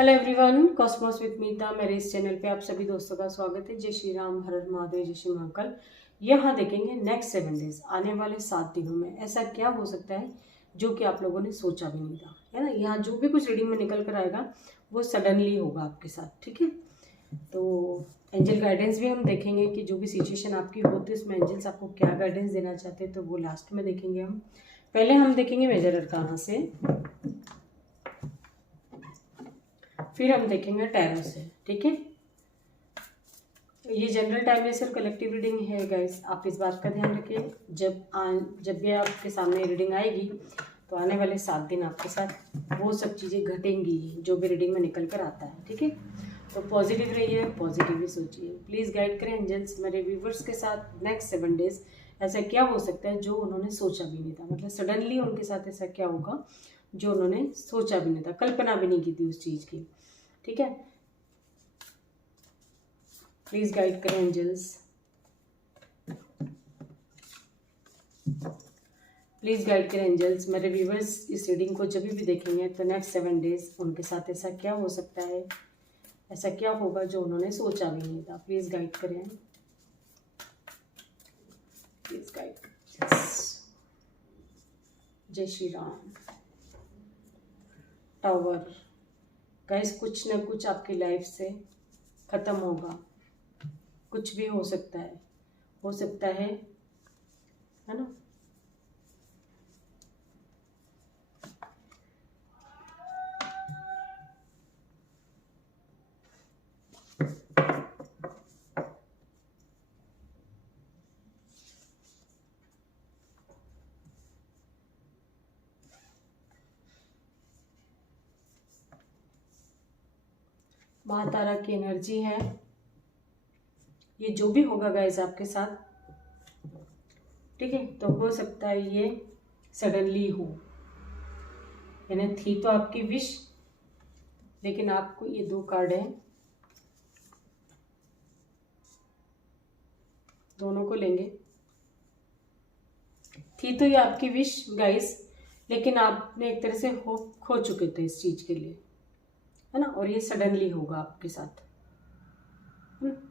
Hello everyone, Cosmos with मीता मेरे इस channel पे आप सभी दोस्तों का स्वागत है। जय श्री राम, हर हर महादेव, जय श्री महाकाल। यहाँ देखेंगे नेक्स्ट 7 डेज, आने वाले 7 दिनों में ऐसा क्या हो सकता है जो कि आप लोगों ने सोचा भी नहीं था, है ना। यहाँ जो भी कुछ रीडिंग में निकल कर आएगा वो सडनली होगा आपके साथ, ठीक है। तो एंजल गाइडेंस भी हम देखेंगे कि जो भी सिचुएशन आपकी होती है उसमें एंजल्स आपको क्या गाइडेंस देना चाहते हैं, तो वो लास्ट में देखेंगे हम। पहले हम देखेंगे मेजर अरकाना से, फिर हम देखेंगे टैरो से, ठीक है। ये जनरल टाइमलेस और कलेक्टिव रीडिंग है गाइस, आप इस बात का ध्यान रखिए। जब भी आपके सामने रीडिंग आएगी तो आने वाले 7 दिन आपके साथ वो सब चीज़ें घटेंगी जो भी रीडिंग में निकल कर आता है, ठीक है। तो पॉजिटिव रहिए, पॉजिटिव ही सोचिए। प्लीज़ गाइड करें एंजल्स मेरे व्यूवर्स के साथ नेक्स्ट 7 डेज ऐसा क्या हो सकता है जो उन्होंने सोचा भी नहीं था। मतलब सडनली उनके साथ ऐसा क्या होगा जो उन्होंने सोचा भी नहीं था, कल्पना भी नहीं की थी उस चीज़ की, ठीक है। प्लीज गाइड करें एंजल्स, प्लीज गाइड करें एंजल्स मेरे व्यूवर्स इस रीडिंग को जब भी देखेंगे तो नेक्स्ट 7 डेज उनके साथ ऐसा क्या हो सकता है, ऐसा क्या होगा जो उन्होंने सोचा भी नहीं था। प्लीज गाइड करें, प्लीज गाइड करें। जय श्री राम। टावर गाइस, कुछ ना कुछ आपकी लाइफ से ख़त्म होगा, कुछ भी हो सकता है ना। माँ तारा की एनर्जी है, ये जो भी होगा गाइस आपके साथ, ठीक है। तो हो सकता है ये सडनली हो, यानी थी तो आपकी विश, लेकिन आपको ये 2 कार्ड हैं, दोनों को लेंगे। थी तो ये आपकी विश गाइस, लेकिन आपने एक तरह से होप खो चुके थे इस चीज़ के लिए, है ना। और ये सडनली होगा आपके साथ,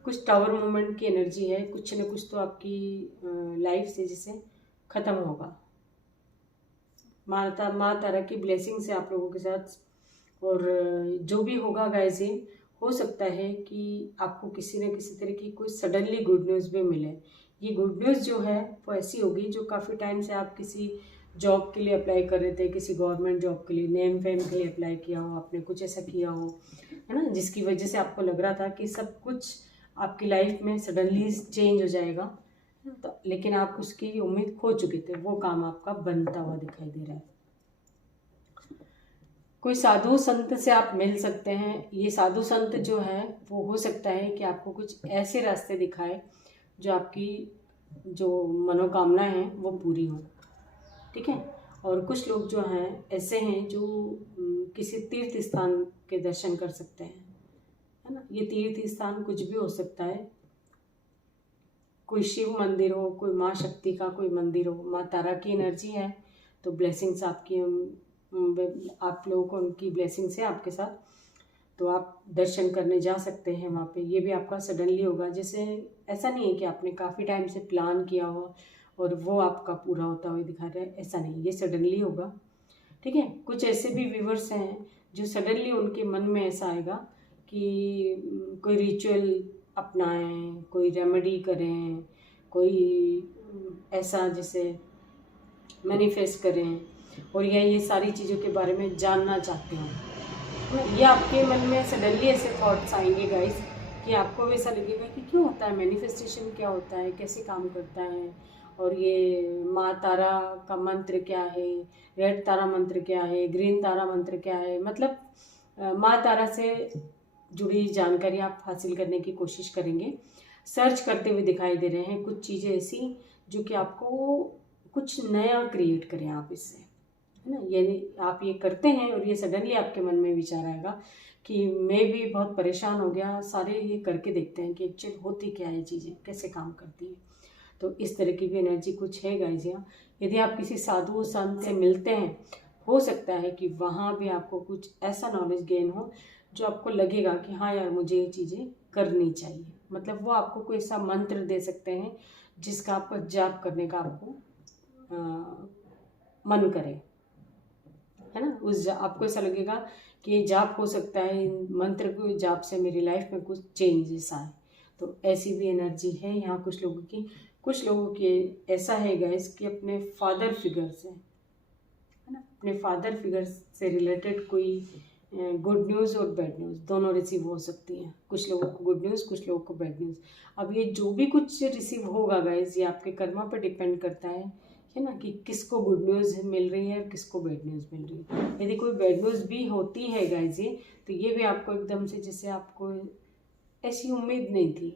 कुछ टावर मूवमेंट की एनर्जी है, कुछ न कुछ तो आपकी लाइफ से जिसे ख़त्म होगा। माँ तारा की ब्लेसिंग से आप लोगों के साथ, और जो भी होगा गाइस, ये हो सकता है कि आपको किसी न किसी तरह की कोई सडनली गुड न्यूज़ भी मिले। ये गुड न्यूज़ जो है वो ऐसी होगी जो काफ़ी टाइम से आप किसी जॉब के लिए अप्लाई कर रहे थे, किसी गवर्नमेंट जॉब के लिए, नेम फेम के लिए अप्लाई किया हो आपने, कुछ ऐसा किया हो, है ना, जिसकी वजह से आपको लग रहा था कि सब कुछ आपकी लाइफ में सडनली चेंज हो जाएगा, तो लेकिन आप उसकी उम्मीद खो चुके थे। वो काम आपका बनता हुआ दिखाई दे रहा है। कोई साधु संत से आप मिल सकते हैं। ये साधु संत जो है वो हो सकता है कि आपको कुछ ऐसे रास्ते दिखाए जो आपकी जो मनोकामनाएं हैं वो पूरी हों, ठीक है। और कुछ लोग जो हैं ऐसे हैं जो किसी तीर्थ स्थान के दर्शन कर सकते हैं, है ना। ये तीर्थ स्थान कुछ भी हो सकता है, कोई शिव मंदिर हो, कोई माँ शक्ति का कोई मंदिर हो। माँ तारा की एनर्जी है तो ब्लेसिंग्स आपकी, आप लोगों को उनकी ब्लेसिंग्स है आपके साथ, तो आप दर्शन करने जा सकते हैं वहाँ पे। ये भी आपका सडनली होगा, जैसे ऐसा नहीं है कि आपने काफ़ी टाइम से प्लान किया हो और वो आपका पूरा होता हुआ दिखा रहा है, ऐसा नहीं, ये सडनली होगा, ठीक है। कुछ ऐसे भी व्यूवर्स हैं जो सडनली उनके मन में ऐसा आएगा कि कोई रिचुअल अपनाएं, कोई रेमेडी करें, कोई ऐसा जैसे मैनिफेस्ट करें, और ये सारी चीज़ों के बारे में जानना चाहते हैं। ये आपके मन में सडनली ऐसे थॉट्स आएंगे गाइस कि आपको भी ऐसा लगेगा कि क्यों होता है, मैनिफेस्टेशन क्या होता है, कैसे काम करता है, और ये माँ तारा का मंत्र क्या है, रेड तारा मंत्र क्या है, ग्रीन तारा मंत्र क्या है। मतलब माँ तारा से जुड़ी जानकारी आप हासिल करने की कोशिश करेंगे, सर्च करते हुए दिखाई दे रहे हैं कुछ चीज़ें ऐसी जो कि आपको कुछ नया क्रिएट करें आप इससे, है ना। यानी आप ये करते हैं और ये सडनली आपके मन में विचार आएगा कि मैं भी बहुत परेशान हो गया, सारे ये करके देखते हैं कि एक्चुअली होती क्या है चीज़ें, कैसे काम करती है। तो इस तरह की भी एनर्जी कुछ है गाइस यहाँ। यदि आप किसी साधु संत से मिलते हैं, हो सकता है कि वहाँ भी आपको कुछ ऐसा नॉलेज गेन हो जो आपको लगेगा कि हाँ यार मुझे ये चीज़ें करनी चाहिए। मतलब वो आपको कोई ऐसा मंत्र दे सकते हैं जिसका आपको जाप करने का आपको मन करे, है ना। आपको ऐसा लगेगा कि ये जाप हो सकता है, इन मंत्र को जाप से मेरी लाइफ में कुछ चेंजेस आए। तो ऐसी भी एनर्जी है यहाँ कुछ लोगों की। कुछ लोगों की ऐसा है गाइस कि अपने फादर फिगर से, है ना, अपने फादर फिगर से रिलेटेड कोई गुड न्यूज़ और बैड न्यूज़ दोनों रिसीव हो सकती हैं। कुछ लोगों को गुड न्यूज़, कुछ लोगों को बैड न्यूज़। अब ये जो भी कुछ रिसीव होगा गाइस, ये आपके कर्मा पर डिपेंड करता है ना, कि किसको गुड न्यूज़ मिल रही है और किसको बैड न्यूज़ मिल रही है। यदि कोई बैड न्यूज़ भी होती है गाइस ये, तो ये भी आपको एकदम से, जैसे आपको ऐसी उम्मीद नहीं थी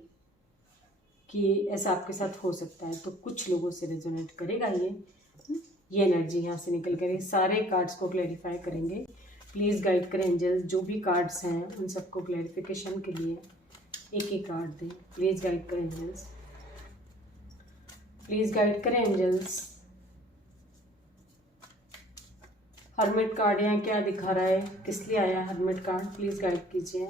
कि ऐसा आपके साथ हो सकता है, तो कुछ लोगों से रेजोनेट करेगा ये एनर्जी यहाँ से निकल कर सारे कार्ड्स को क्लैरिफाई करेंगे। प्लीज़ गाइड करें एंजल्स, जो भी कार्ड्स हैं उन सबको क्लैरिफिकेशन के लिए एक एक कार्ड दें। प्लीज़ गाइड करें एंजल्स, प्लीज़ गाइड करें एंजल्स। हर्मिट कार्ड यहाँ क्या दिखा रहा है, किस लिए आया हर्मिट कार्ड, प्लीज़ गाइड कीजिए।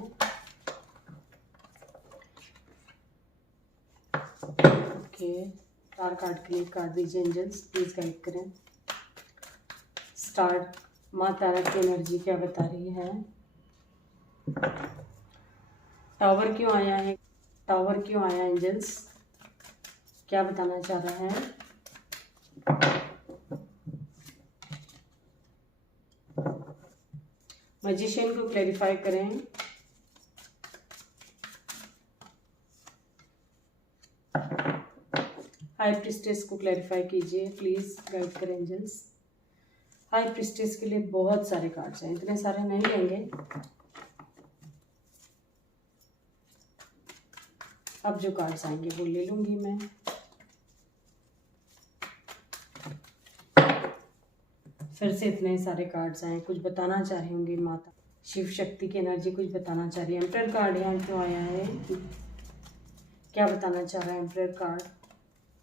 ओके, स्टार कार्ड के लिए कार्ड दीजिए एंजल्स, प्लीज़ गाइड करें। स्टार माँ तारा की एनर्जी क्या बता रही है। टावर क्यों आया है, टावर क्यों आया एंजल्स, क्या बताना चाह रहा है। मैजिशियन को क्लैरिफाई करें। हाई प्रिस्टेस को क्लैरिफाई कीजिए, प्लीज़ गाइड करें एंजल्स। हाई प्रिस्टेस के लिए बहुत सारे कार्ड्स हैं, इतने सारे नहीं लेंगे। अब जो कार्ड्स आएंगे वो ले लूंगी मैं। फिर से इतने सारे कार्ड्स आए, कुछ बताना चाह रही होंगी माता शिव शक्ति की एनर्जी, कुछ बताना चाह रही है। एम्परर कार्ड यहाँ क्यों आया है, क्या बताना चाह रहा है एम्परर कार्ड।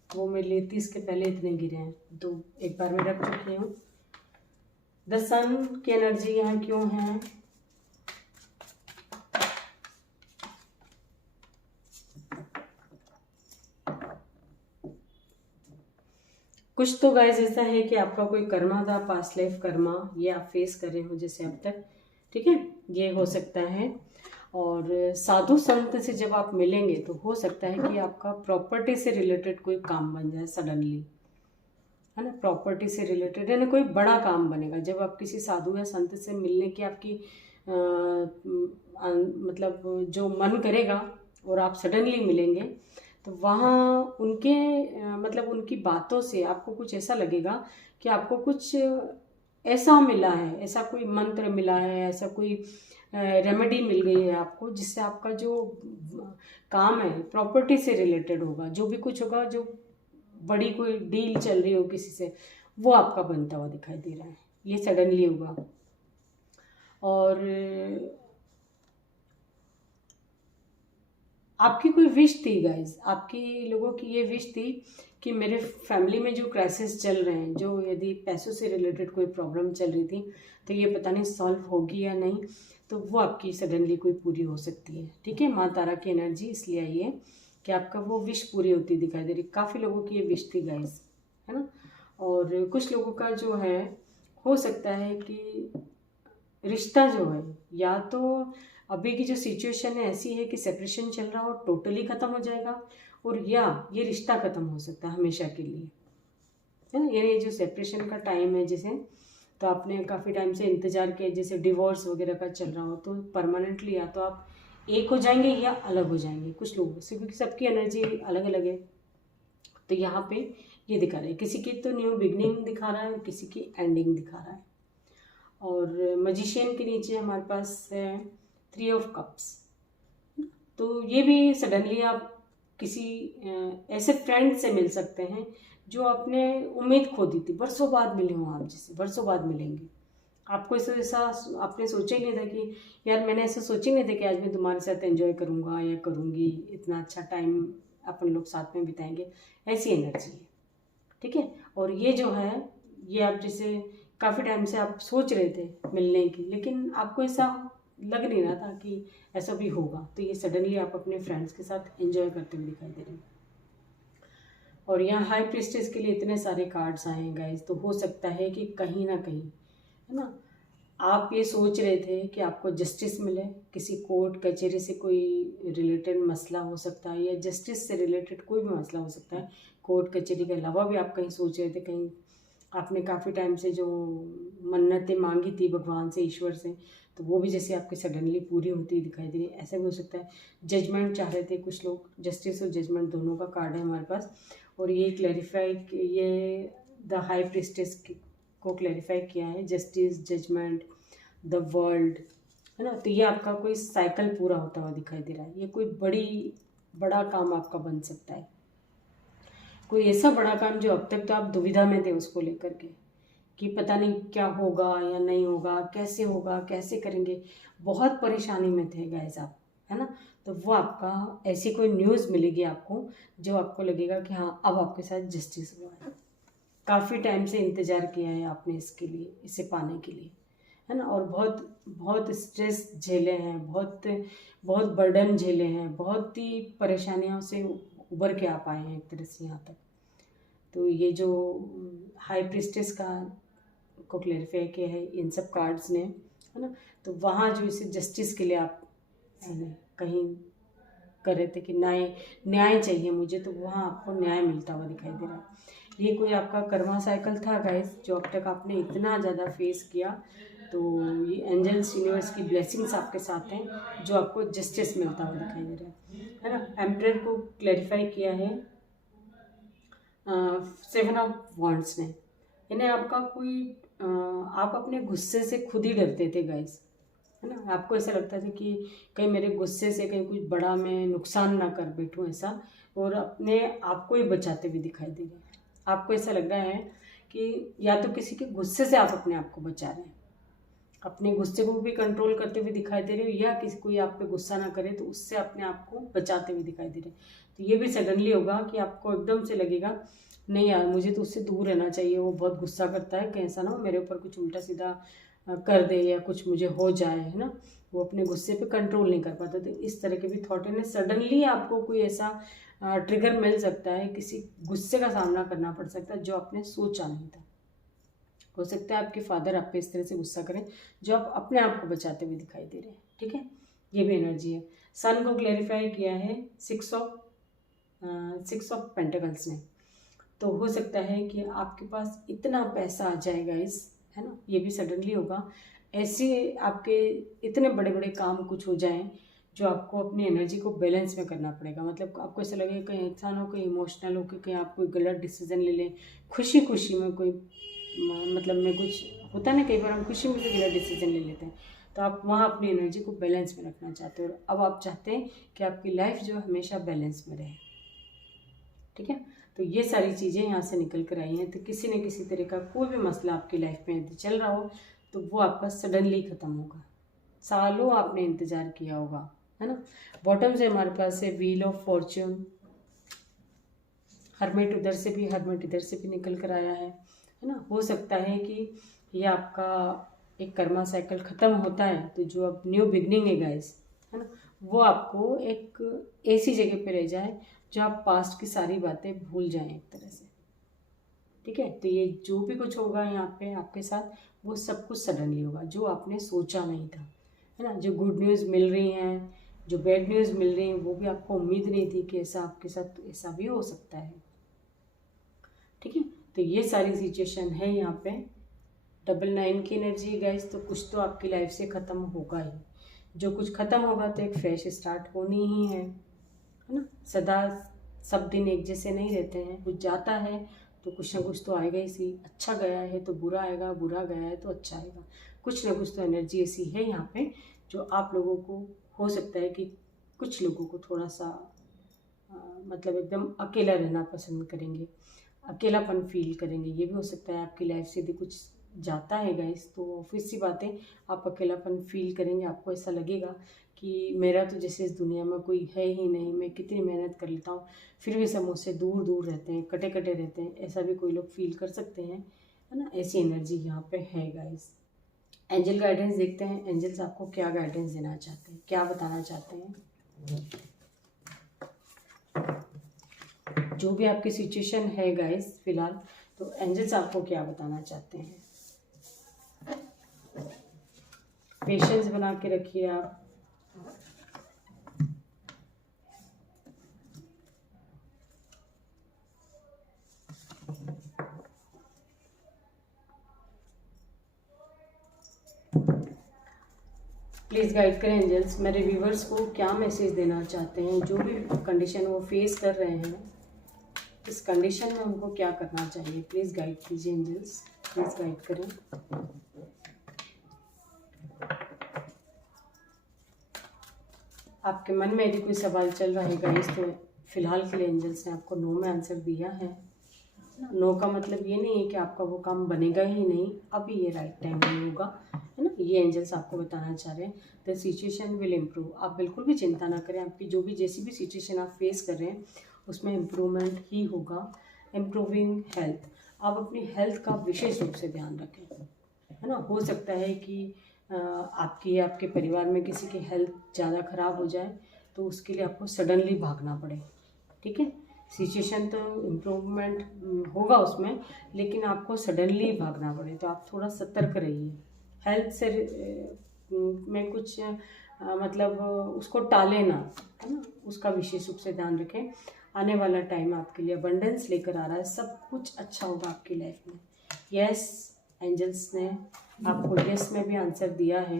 वो मैं लेती इसके पहले इतने गिरे हैं, तो एक बार मैं रख चुकी हूँ। द सन की एनर्जी यहाँ क्यों है, कुछ तो गाइस ऐसा है कि आपका कोई कर्मा था, पास्ट लाइफ कर्मा, ये आप फेस कर रहे हो जैसे अब तक, ठीक है, ये हो सकता है। और साधु संत से जब आप मिलेंगे तो हो सकता है कि आपका प्रॉपर्टी से रिलेटेड कोई काम बन जाए सडनली, है ना। प्रॉपर्टी से रिलेटेड है ना, कोई बड़ा काम बनेगा जब आप किसी साधु या संत से मिलने की आपकी मतलब जो मन करेगा और आप सडनली मिलेंगे, तो वहाँ उनके मतलब उनकी बातों से आपको कुछ ऐसा लगेगा कि आपको कुछ ऐसा मिला है, ऐसा कोई मंत्र मिला है, ऐसा कोई रेमेडी मिल गई है आपको, जिससे आपका जो काम है प्रॉपर्टी से रिलेटेड होगा। जो भी कुछ होगा, जो बड़ी कोई डील चल रही हो किसी से, वो आपका बनता हुआ दिखाई दे रहा है, ये सडनली होगा। और आपकी कोई विश थी गाइज, आपकी लोगों की ये विश थी कि मेरे फैमिली में जो क्राइसिस चल रहे हैं, जो यदि पैसों से रिलेटेड कोई प्रॉब्लम चल रही थी, तो ये पता नहीं सॉल्व होगी या नहीं, तो वो आपकी सडनली कोई पूरी हो सकती है, ठीक है। माँ तारा की एनर्जी इसलिए आई है कि आपका वो विश पूरी होती दिखाई दे रही। काफ़ी लोगों की ये विश थी गाइज, है ना। और कुछ लोगों का जो है, हो सकता है कि रिश्ता जो है, या तो अभी की जो सिचुएशन है ऐसी है कि सेपरेशन चल रहा हो, टोटली ख़त्म हो जाएगा, और या ये रिश्ता ख़त्म हो सकता है हमेशा के लिए, है ना। ये जो सेपरेशन का टाइम है जैसे, तो आपने काफ़ी टाइम से इंतज़ार किया, जैसे डिवोर्स वगैरह का चल रहा हो, तो परमानेंटली या तो आप एक हो जाएंगे या अलग हो जाएंगे कुछ लोगों से, क्योंकि सबकी एनर्जी अलग अलग है। तो यहाँ पे ये दिखा रहा है, किसी की तो न्यू बिगनिंग दिखा रहा है, किसी की एंडिंग दिखा रहा है। और मजिशियन के नीचे हमारे पास है 3 ऑफ कप्स। तो ये भी सडनली आप किसी ऐसे फ्रेंड से मिल सकते हैं जो आपने उम्मीद खो दी थी, बरसों बाद मिले हो आप, जिससे बरसों बाद मिलेंगे। आपको ऐसा आपने सोचा ही नहीं था कि यार, मैंने ऐसा सोचा ही नहीं था कि आज मैं तुम्हारे साथ एंजॉय करूँगा या करूँगी, इतना अच्छा टाइम अपन लोग साथ में बिताएंगे, ऐसी एनर्जी है, ठीक है। और ये जो है, ये आप जैसे काफ़ी टाइम से आप सोच रहे थे मिलने की, लेकिन आपको ऐसा लग नहीं रहा था कि ऐसा भी होगा। तो ये सडनली आप अपने फ्रेंड्स के साथ एंजॉय करते हुए दिखाई दे रहे हैं। और यहाँ हाई प्रीस्टेस के लिए इतने सारे कार्ड्स आए हैं गाइस, तो हो सकता है कि कहीं ना कहीं, है ना, आप ये सोच रहे थे कि आपको जस्टिस मिले, किसी कोर्ट कचहरी से कोई रिलेटेड मसला हो सकता है, या जस्टिस से रिलेटेड कोई भी मसला हो सकता है। कोर्ट कचहरी के अलावा भी आप कहीं सोच रहे थे, कहीं आपने काफ़ी टाइम से जो मन्नतें मांगी थी भगवान से, ईश्वर से, तो वो भी जैसे आपकी सडनली पूरी होती दिखाई दे रही है। ऐसा भी हो सकता है जजमेंट चाह रहे थे कुछ लोग, जस्टिस और जजमेंट दोनों का कार्ड है हमारे पास। और ये क्लैरिफाई, ये द हाई प्रीस्टेस को क्लैरिफाई किया है, जस्टिस, जजमेंट, द वर्ल्ड, है ना। तो ये आपका कोई साइकिल पूरा होता हुआ दिखाई दे रहा है। ये कोई बड़ा काम आपका बन सकता है, कोई ऐसा बड़ा काम जो अब तक तो आप दुविधा में थे उसको लेकर के, कि पता नहीं क्या होगा या नहीं होगा, कैसे होगा, कैसे करेंगे, बहुत परेशानी में थे गाइस आप, है ना। तो वो आपका ऐसी कोई न्यूज़ मिलेगी आपको जो आपको लगेगा कि हाँ अब आपके साथ जस्टिस हुआ है। काफ़ी टाइम से इंतज़ार किया है आपने इसके लिए, इसे पाने के लिए, है ना। और बहुत बहुत स्ट्रेस झेले हैं, बहुत बहुत बर्डन झेले हैं, बहुत ही परेशानियों से उभर के आप आए हैं एक तरह से यहाँ तक। तो ये जो हाई प्रीस्टेस का को क्लैरिफाई किया है इन सब कार्ड्स ने, है ना। तो वहाँ जो इसे जस्टिस के लिए आप कहीं कर रहे थे कि न्याय चाहिए मुझे, तो वहाँ आपको न्याय मिलता हुआ दिखाई दे रहा है। ये कोई आपका कर्मा साइकिल था गाइस, जो अब तक आपने इतना ज़्यादा फेस किया। तो ये एंजल्स यूनिवर्स की ब्लेसिंग्स आपके साथ हैं, जो आपको जस्टिस मिलता हुआ दिखाई दे रहा है ना। एम्परर को क्लैरिफाई किया है 7 ऑफ वॉन्ड्स ने। इन्हें आपका कोई आप अपने गुस्से से खुद ही डरते थे गाइस, है ना। आपको ऐसा लगता था कि कहीं मेरे गुस्से से कहीं कुछ बड़ा मैं नुकसान ना कर बैठूं ऐसा, और अपने आप को ही बचाते हुए दिखाई दे रहे हैं। आपको ऐसा लग रहा है कि या तो किसी के गुस्से से आप अपने आप को बचा रहे हैं, अपने गुस्से को भी कंट्रोल करते हुए दिखाई दे रहे हो, या किसी कोई आप पे गुस्सा ना करे तो उससे अपने आप को बचाते हुए दिखाई दे रहे हैं। तो ये भी सडनली होगा कि आपको एकदम से लगेगा नहीं यार मुझे तो उससे दूर रहना चाहिए, वो बहुत गुस्सा करता है, कहीं ऐसा ना हो मेरे ऊपर कुछ उल्टा सीधा कर दे या कुछ मुझे हो जाए, है ना। वो अपने गुस्से पे कंट्रोल नहीं कर पाता। तो इस तरह के भी थॉट है। सडनली आपको कोई ऐसा ट्रिगर मिल सकता है, किसी गुस्से का सामना करना पड़ सकता है जो आपने सोचा नहीं था। हो सकता है आपके फादर आप पे इस तरह से गुस्सा करें जो आप अपने आप को बचाते हुए दिखाई दे रहे हैं, ठीक है। ये भी एनर्जी है। सन को क्लैरिफाई किया है 6 ऑफ पेंटिकल्स ने। तो हो सकता है कि आपके पास इतना पैसा आ जाएगा है ना, ये भी सडनली होगा। ऐसे आपके इतने बड़े बड़े काम कुछ हो जाएं जो आपको अपनी एनर्जी को बैलेंस में करना पड़ेगा। मतलब आपको ऐसा लगेगा कहीं इंसान हो, कहीं इमोशनल हो, कि कहीं आप कोई गलत डिसीजन ले लें, खुशी खुशी में कोई मतलब में कुछ होता है ना, कई बार हम खुशी में भी गलत डिसीजन ले लेते हैं। तो आप वहाँ अपनी एनर्जी को बैलेंस में रखना चाहते हो, और अब आप चाहते हैं कि आपकी लाइफ जो हमेशा बैलेंस में रहे, ठीक है। तो ये सारी चीज़ें यहाँ से निकल कर आई हैं। तो किसी न किसी तरह का कोई भी मसला आपकी लाइफ में यदि चल रहा हो तो वो आपका सडनली ख़त्म होगा। सालों आपने इंतज़ार किया होगा, है ना। बॉटम से हमारे पास है व्हील ऑफ फॉर्च्यून, हर्मिट उधर से भी, हर्मिट इधर से भी निकल कर आया है ना। हो सकता है कि ये आपका एक कर्मा साइकिल ख़त्म होता है, तो जो अब न्यू बिगनिंग है गाइस, है ना, वो आपको एक ऐसी जगह पे रह जाए जो आप पास्ट की सारी बातें भूल जाएं एक तरह से, ठीक है। तो ये जो भी कुछ होगा यहाँ पे आपके साथ, वो सब कुछ सडनली होगा जो आपने सोचा नहीं था, है ना। जो गुड न्यूज़ मिल रही हैं, जो बैड न्यूज़ मिल रही हैं, वो भी आपको उम्मीद नहीं थी कि ऐसा आपके साथ, ऐसा भी हो सकता है, ठीक है। तो ये सारी सिचुएशन है यहाँ पे। 999 की एनर्जी गाइस, तो कुछ तो आपकी लाइफ से ख़त्म होगा ही। जो कुछ ख़त्म होगा तो एक फ्रेश स्टार्ट होनी ही है ना। सदा सब दिन एक जैसे नहीं रहते हैं, कुछ जाता है तो कुछ ना कुछ तो आएगा ही सी। अच्छा गया है तो बुरा आएगा, बुरा गया है तो अच्छा आएगा। कुछ ना कुछ तो एनर्जी ऐसी है यहाँ पे जो आप लोगों को, हो सकता है कि कुछ लोगों को थोड़ा सा मतलब एकदम अकेला रहना पसंद करेंगे, अकेलापन फील करेंगे। ये भी हो सकता है आपकी लाइफ से यदि कुछ जाता है गाइस, तो ऑब्वियस सी बात है आप अकेलापन फील करेंगे। आपको ऐसा लगेगा कि मेरा तो जैसे इस दुनिया में कोई है ही नहीं, मैं कितनी मेहनत कर लेता हूँ फिर भी सब मुझसे दूर दूर रहते हैं, कटे कटे रहते हैं। ऐसा भी कोई लोग फील कर सकते हैं, है ना। ऐसी एनर्जी यहाँ पे है गाइस। एंजल गाइडेंस देखते हैं, एंजल्स आपको क्या गाइडेंस देना चाहते हैं, क्या बताना चाहते हैं। जो भी आपकी सिचुएशन है गाइस फिलहाल, तो एंजल्स आपको क्या बताना चाहते हैं। पेशेंस बना के रखिए आप। प्लीज़ गाइड करें एंजल्स, मेरे व्यूवर्स को क्या मैसेज देना चाहते हैं। जो भी कंडीशन वो फेस कर रहे हैं, इस कंडीशन में उनको क्या करना चाहिए। प्लीज़ गाइड कीजिए एंजल्स, प्लीज़ गाइड करें। आपके मन में यदि कोई सवाल चल रहा है गाइस, तो फिलहाल के लिए एंजल्स ने आपको नो में आंसर दिया है। नो का मतलब ये नहीं है कि आपका वो काम बनेगा ही नहीं, अभी ये राइट टाइम नहीं होगा, है ना। ये एंजल्स आपको बताना चाह रहे हैं द सिचुएशन विल इम्प्रूव। आप बिल्कुल भी चिंता ना करें, आपकी जो भी जैसी भी सिचुएशन आप फेस कर रहे हैं उसमें इम्प्रूवमेंट ही होगा। इम्प्रूविंग हेल्थ, आप अपनी हेल्थ का विशेष रूप से ध्यान रखें, है ना। हो सकता है कि आपके परिवार में किसी की हेल्थ ज़्यादा ख़राब हो जाए, तो उसके लिए आपको सडनली भागना पड़े, ठीक है। सिचुएशन तो इम्प्रूवमेंट होगा उसमें, लेकिन आपको सडनली भागना पड़े, तो आप थोड़ा सतर्क रहिए। हेल्थ से में कुछ मतलब उसको टालें ना, है ना, उसका विशेष रूप से ध्यान रखें। आने वाला टाइम आपके लिए अबंडेंस लेकर आ रहा है, सब कुछ अच्छा होगा आपकी लाइफ में। यस, एंजल्स ने आपको यस में भी आंसर दिया है।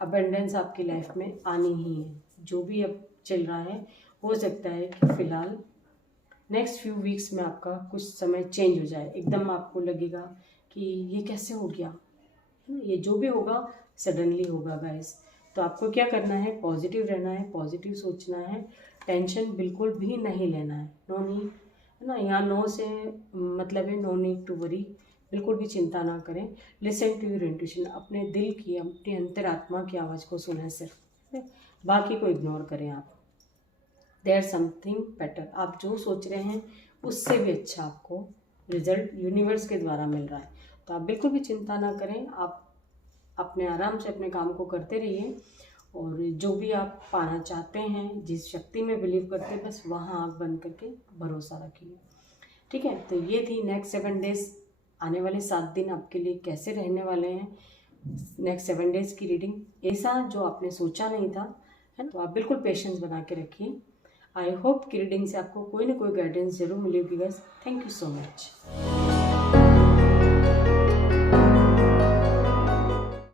अबंडेंस आपकी लाइफ में आनी ही है। जो भी अब चल रहा है, हो सकता है कि फ़िलहाल नेक्स्ट फ्यू वीक्स में आपका कुछ समय चेंज हो जाए, एकदम आपको लगेगा कि ये कैसे हो गया, है ना। ये जो भी होगा सडनली होगा गाइस। तो आपको क्या करना है, पॉजिटिव रहना है, पॉजिटिव सोचना है, टेंशन बिल्कुल भी नहीं लेना है। नो नीड, है ना, यहाँ नो से मतलब है नो नीड टू वरी, बिल्कुल भी चिंता ना करें। लिसन टू योर इंट्यूशन, अपने दिल की, अपनी अंतरात्मा की आवाज़ को सुनें सिर्फ, बाकी को इग्नोर करें आप। देयर समथिंग बेटर, आप जो सोच रहे हैं उससे भी अच्छा आपको रिजल्ट यूनिवर्स के द्वारा मिल रहा है। तो आप बिल्कुल भी चिंता ना करें, आप अपने आराम से अपने काम को करते रहिए, और जो भी आप पाना चाहते हैं, जिस शक्ति में बिलीव करते हैं, बस वहाँ आँख बंद करके भरोसा रखिए, ठीक है। तो ये थी नेक्स्ट 7 डेज, आने वाले 7 दिन आपके लिए कैसे रहने वाले हैं, नेक्स्ट 7 डेज की रीडिंग। ऐसा जो आपने सोचा नहीं था, है ना, तो आप बिल्कुल पेशेंस बना के रखिए। आई होप कि रीडिंग से आपको कोई ना कोई गाइडेंस जरूर मिलेगी बस। Thank you so much.